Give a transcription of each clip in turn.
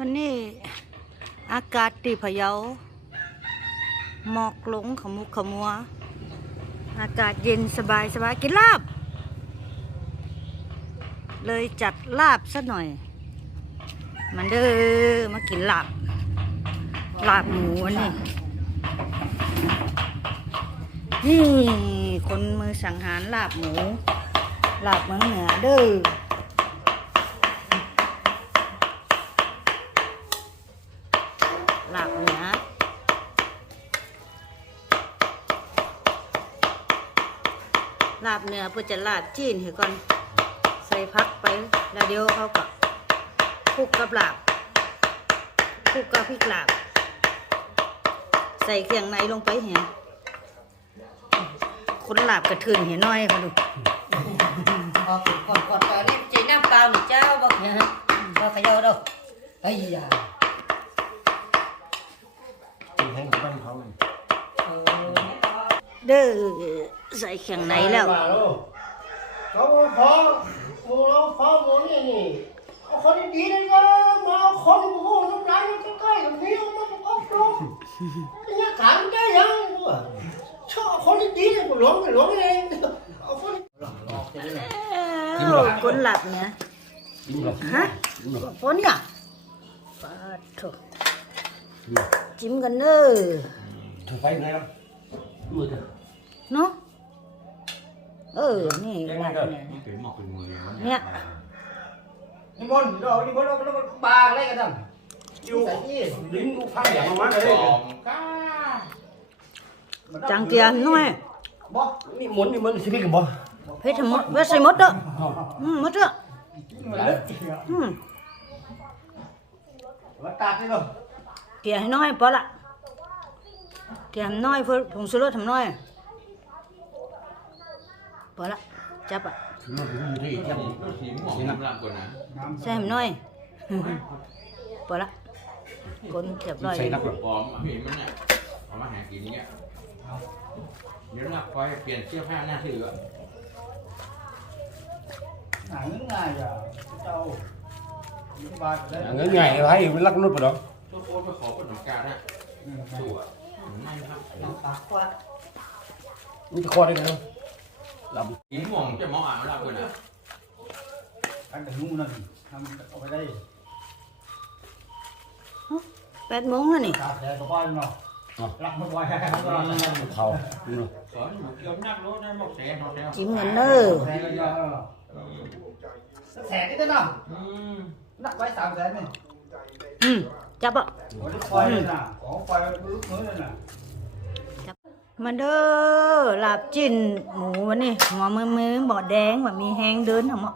วันนี้อากาศตีพะเยาหมอกลงขมุกขมัว อากาศเย็นสบายสบายกินลาบ เลยจัดลาบซะหน่อย มันเด้อมากินลาบ ลาบหมูนนี่นี่คนมือสังหารลาบหมู ลาบเมืองเหนือเด้อ ลาบเหนือเพื่อจะลาบจีนเห็นก่อน ใส่พักไปแล้วเดี๋ยวเขาก็คลุกกับลาบคลุกกับพริกลาบ ใส่เครื่องในลงไปเห็นคนลาบกระเทือนเห็นน้อยเขาดูพอถึงก่อนก่อนตอนนี้ใจน้ำเปล่าหรือเจ้าบอกเนี่ยฮะบอกขยอ đâu ไอ้ยากินแห้งกับบ้านเขาเลย เด้อใส่เครื่องในแล้วเขาขอหมูเราขอหมูนี่นี่เอาคนดีๆเลยนะมาเอาคนโอ้โหน้ำลายมันใกล้ๆกับนี้มันจะอบลงเนี่ยขายมันได้ยังวะชอบคนดีๆเลยกูหลงหลงเองเอาคนเอ้าคนหลับเนี่ยฮะฝนเนี่ยปาดโถจิ้มกันเด้อถูกไปไหนครับ มือเถอะเนาะเออ นี่หลับเนี่ยเป็นหมอกเป็นมือเนี่ยนิมนต์เรานิมนต์เราเราบาอะไรกันนั่นอยู่ลิ้นลูกไผ่อย่างมาเลยสองจังเกียร์น้อยบ่นี่มนต์นี่มันสิพี่กับบ่เพชรหมดเพชรใส่หมดเด้ออืมหมดเด้ออืมมาตัดนี่เนาะเกียร์ให้น้อยพอละ เกียร์ให้น้อยเพื่อผงชูรสทำน้อยพอละจับอะที่ยังสีหมอกน้ำลำกว่านั้นใส่ให้น้อยพอละคนเรียบร้อยใส่นักหรอปลอมเห็นมันเนี่ยเอามาหากินเนี่ยเดี๋ยวนักคอยเปลี่ยนเสื้อผ้าหน้าเสือหนังง่ายอะเจ้าบาดได้เงี้ยไงให้มันรักนุษย์ปะเนาะตัวโอ๊ตไปขอคนหนังการนะสวย มันี่จะคอได้ไงเนาะลสีหมองจะมองอ่านลำกว่านั้นอันนู้นนั่นทำเอาไปได้แปดโมงแล้วนี่ตาแดงก็บ่เนาะรักมันไว้เขาตลอดเลยเขาสอนหมูเกี่ยวนักรถได้หมอกแสนหมอกแสนจิ้มกันเด้อแสนก็เยอเนาะนักไว้สามแสนนี่อืม จับอะวันนี้คอยเลยนะของคอยลูกมือเลยนะมาเด้อลาบจิ้นหมูวันนี้หัวมือมือบ่อแดงแบบมีแห้งเดินทำอะ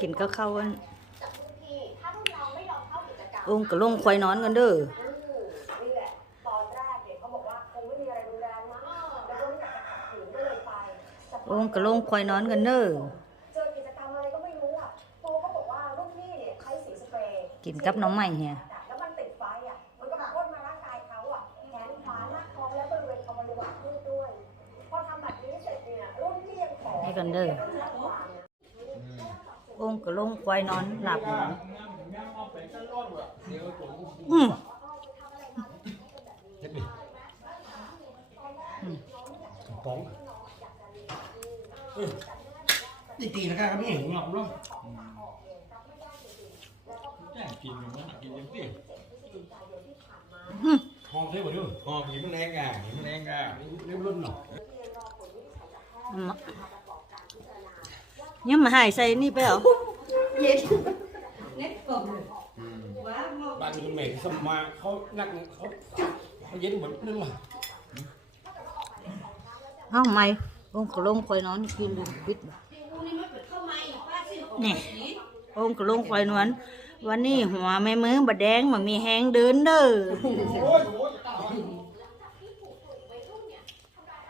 กินก็เข้าวกันองค์กระลงควายนอนกันเด้อองค์กระลงควายนอนกันเด้อ กินกับน้องใหม่เฮียแล้วมันติดไฟอะ มันก็พ่นมาร่างกายเขาอะ แขนขวาหน้าท้องและบริเวณอวัยวะพืชด้วย พอทำแบบนี้เสร็จเนี่ยรุ่นพี่ยังขอให้กันเด้อแจ้งความนะองค์กระลงควายนอนหลับหมูอืมป๋องตีตีนะครับนี่หงอกเนาะ แจ้งกินมันกินยังสิทองได้หมดด้วยหอกหินมันแรงอะหินมันแรงอะเรียบรุ่นเนาะอืมยังมาหายใส่นี่ไปเหรอบ้านคุณแม่ที่สมมาเขานักเขาเขาเย็นเหมือนนั่นว่ะเอ้าไม่องค์กระลงควายนอนกินดูปิดบ่นี่องค์กระลงควายนอน วันนี้หัวแม่มือบะแดงมันมีแห้งเดินเด้อ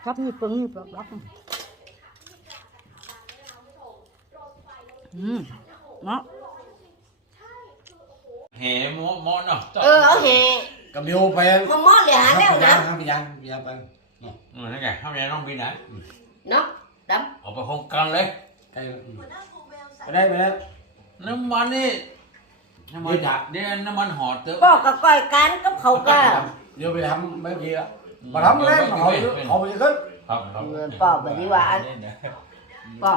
ครับนี่ปึงนี่ปลักลักอืมเนาะแห่หมอหมอเนาะเออเอาแห่กับเดียวไปมามอดเลยหาแล้วนะไปยังไปยังไปอืมนั่นไงทำยังน้องบินนะเนาะดออกไปโครงการเลยไปได้ไปได้น้ำมันนี่ น้ำมันจะเดี๋ยวน้ำมันหอดเตอะก็กับก้อยกันกับเขาก็ เดี๋ยวไปทำไม่กี่ละมาทำแล้วเขาเขาไปขึ้น ครับครับ เงินป้อแบบนี้ว่าอันป้อ